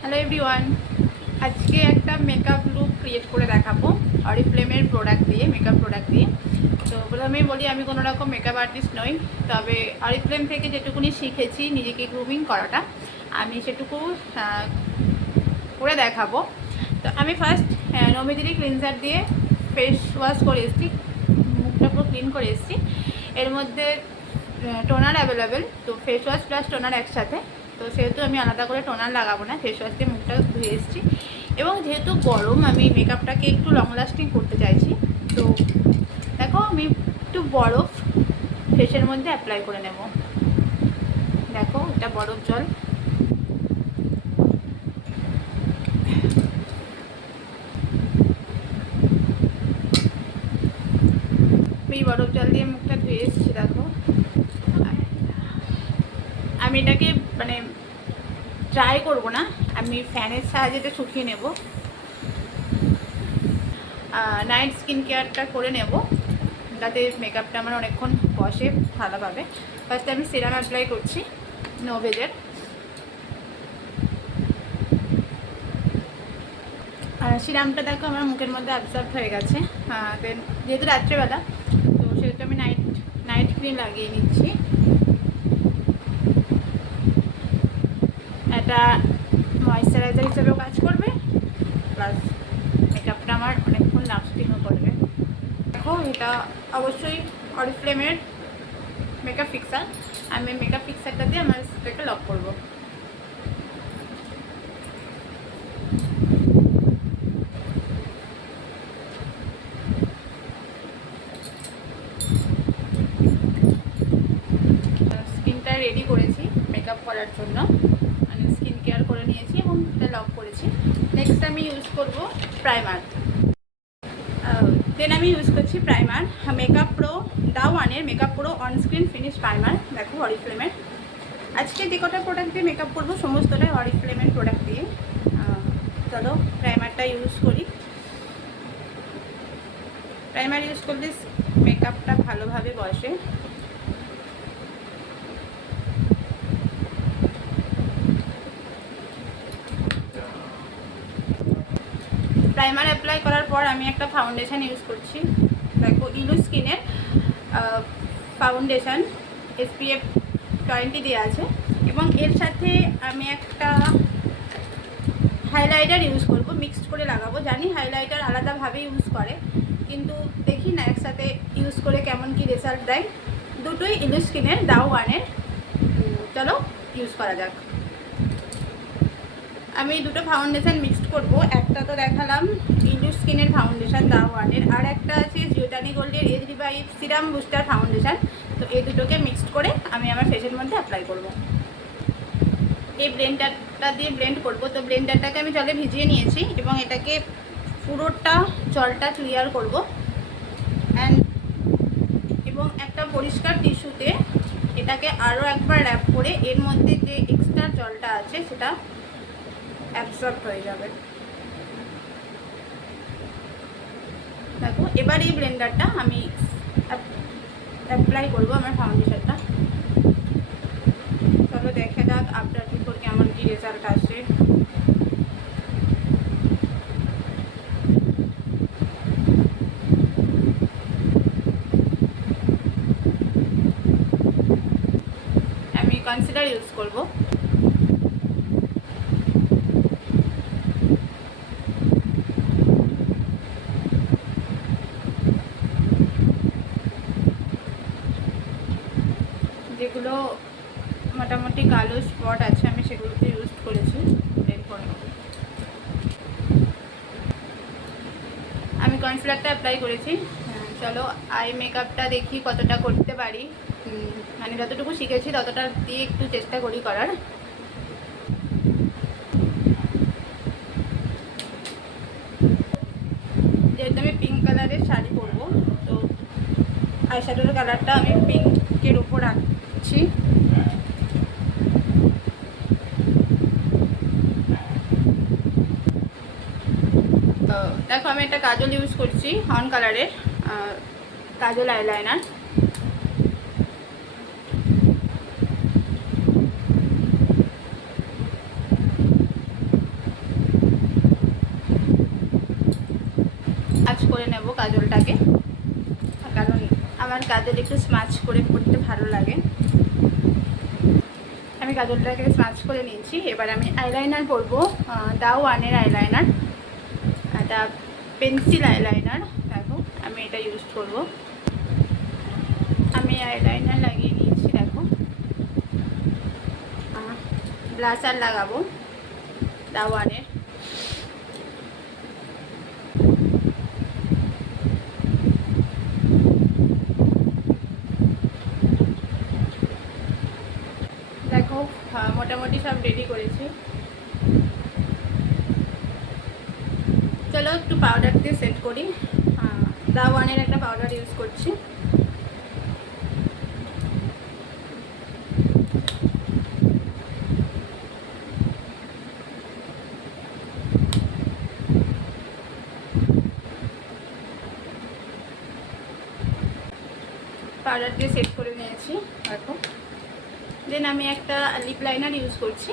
Hello everyone, আজকে একটা makeup look create করে দেখাবো অরিফ্লেমের প্রোডাক্ট দিয়ে, মেকআপ প্রোডাক্ট দিয়ে। তো প্রথমেই বলি, আমি কোনো রকম মেকআপ আর্টিস্ট নই, তবে অরিফ্লেম থেকে যেটুকুনি শিখেছি নিজেকে গ্রুমিং করাটা, আমি সেটুকু করে দেখাবো। তো আমি ফার্স্ট নমিদিরি ক্লিনজার দিয়ে ফেস ওয়াশ করে এসেছি, মুখটা পুরো ক্লিন করে এসেছি। এর মধ্যে টোনার অ্যাভেলেবেল, তো ফেস ওয়াশ প্লাস টোনার একসাথে। তো সেহেতু আমি আলাদা করে টোনার লাগাবো না, ফেস ওয়াশ দিয়ে মুখটা ধুয়ে এসেছি। এবং যেহেতু গরম, আমি মেকআপটাকে একটু লং লাস্টিং করতে চাইছি। তো দেখো, আমি একটু বরফ ফেসের মধ্যে অ্যাপ্লাই করে নেব। দেখো, এটা বরফ জল। এই বরফ জল দিয়ে মুখটা ধুয়ে এসেছি। দেখো, আমি এটাকে ট্রাই করব না, আমি ফ্যানের সাহায্যে এটা শুকিয়ে নেব। নাইট স্কিন কেয়ারটা করে নেব, যাতে মেকআপটা আমার অনেকক্ষণ বসে ভালোভাবে। ফার্স্টে আমি সিরাম অ্যাপ্লাই করছি নোভেজের। সিরামটা দেখো আমার মুখের মধ্যে অ্যাবজর্ব হয়ে গেছে। দেন যেহেতু রাত্রেবেলা, তো সেহেতু আমি নাইট ক্রিম লাগিয়ে নিচ্ছি। এটা ময়েশ্চারাইজার হিসেবেও কাজ করবে, প্লাস মেকআপটা আমার অনেকক্ষণ লাস্টিংও করবে। দেখো, এটা অবশ্যই অরিফ্লেমের মেকআপ ফিক্সার। আমি মেকআপ ফিক্সারটা দিয়ে আমার স্প্রেকে লক করব। স্কিনটা রেডি করেছি মেকআপ করার জন্য, মানে স্কিন কেয়ার করে নিয়েছি এবং এটা লক করেছি। নেক্সট আমি ইউজ করব প্রাইমার। দেন আমি ইউজ করছি প্রাইমার, মেকআপ প্রো দা1-এর makeup pro onscreen finish primer. দেখো, অরিফ্লেমের। আজকে যে কটা প্রোডাক্ট দিয়ে মেকআপ করবো সমস্তটাই অরিফ্লেমের প্রোডাক্ট দিয়ে। চলো প্রাইমারটা ইউজ করি। প্রাইমার ইউজ করলে মেকআপটা ভালোভাবে বসে। প্রাইমার অ্যাপ্লাই করার পর আমি একটা ফাউন্ডেশন ইউজ করছি। দেখো, ইলু স্কিনের ফাউন্ডেশন, SPF 20 দেওয়া আছে। এবং এর সাথে আমি একটা হাইলাইটার ইউজ করব, মিক্সড করে লাগাবো। জানি হাইলাইটার আলাদাভাবে ইউজ করে, কিন্তু দেখি না একসাথে ইউজ করে কেমন কি রেজাল্ট দেয়। দুটোই ইলু স্কিনের দা1-এর। চলো ইউজ করা যাক। আমি দুটো ফাউন্ডেশন মিক্সড করব। একটা তো দেখালাম ইলু স্কিনের ফাউন্ডেশন দা1-এর, আর একটা আছে জিওটানি গোল্ডের age revive serum booster foundation. তো এই দুটোকে মিক্সড করে আমি আমার ফেসের মধ্যে অ্যাপ্লাই করব। এই ব্লেন্ডারটা দিয়ে ব্লেন্ড করব। তো ব্লেন্ডারটাকে আমি জলে ভিজিয়ে নিয়েছি এবং এটাকে পুরোটা জলটা ক্লিয়ার করব। এবং একটা পরিষ্কার টিস্যুতে এটাকে আরও একবার র্যাপ করে এর মধ্যে যে এক্সট্রা জলটা আছে সেটা অ্যাবসর্ব হয়ে যাবে। দেখো, এবার এই ব্লেন্ডারটা আমি অ্যাপ্লাই করবো আমার ফাউন্ডেশনটা। চলো দেখে যাক আফটার বিফোর কেমন কি রেজাল্ট আসে। আমি কনসিলার ইউজ করব। যেগুলো মোটামুটি কালো স্পট আছে আমি সেগুলোতে ইউজ করেছি। আমি কনসিলারটা অ্যাপ্লাই করেছি। চলো আই মেকআপটা দেখি কতটা করতে পারি, মানে যতটুকু শিখেছি ততটা দিয়ে একটু চেষ্টা করি করার। যেহেতু আমি পিঙ্ক কালারের শাড়ি পরবো, তো আইশ্যাডোর কালারটা আমি পিঙ্কের উপর রাখছি। দেখো, আমি একটা কাজল ইউজ করছি হর্ন কালারের কাজল আইলাইনার। কাজলটাকে, কারণ আমার কাজল একটু স্মাচ করে পড়তে ভালো লাগে। আমি কাজলটাকে স্মাচ করে নিয়েছি। এবার আমি আইলাইনার পরবো, দা ওয়ানের আইলাইনার, এটা পেন্সিল আইলাইনার। দেখো আমি এটা ইউজ করব। আমি আইলাইনার লাগিয়ে নিয়েছি। দেখো ব্লাশার লাগাবো দা ওয়ানের। দেখো মোটামুটি সব রেডি করেছি। চলো একটু পাউডার দিয়ে সেট করি। দা ওয়ানের একটা পাউডার ইউজ করছি। পাউডার দিয়ে সেট করে নিয়েছি। দেখো দেন আমি একটা লিপ লাইনার ইউজ করছি।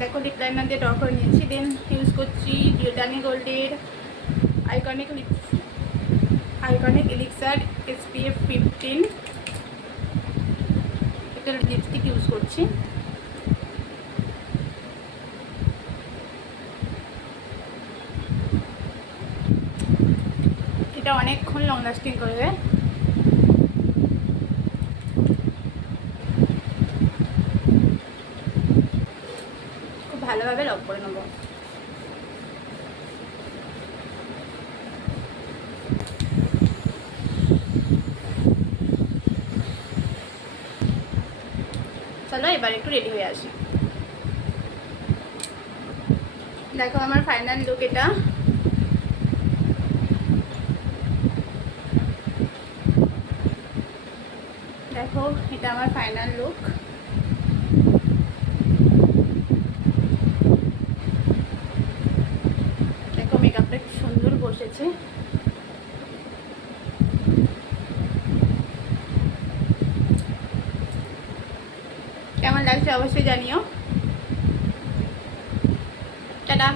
দেখো লিপ লাইনার দিয়ে ড্র করে নিয়েছি। দেন ইউজ করছি গ্লিটানি গোল্ডের আইকনিক এলিক্সার SPF 15 একটা লিপস্টিক ইউজ করছি। এটা অনেকক্ষণ লং লাস্টিং করবে। খুব ভালোভাবে লক করে নেবো। চলো এবার একটু রেডি হয়ে আসি। দেখো আমার ফাইনাল লুক এটা। দেখো এটা আমার ফাইনাল লুক। দেখো মেকআপটা খুব সুন্দর বসেছে। কেমন লাগছে অবশ্যই জানিও। টাটা।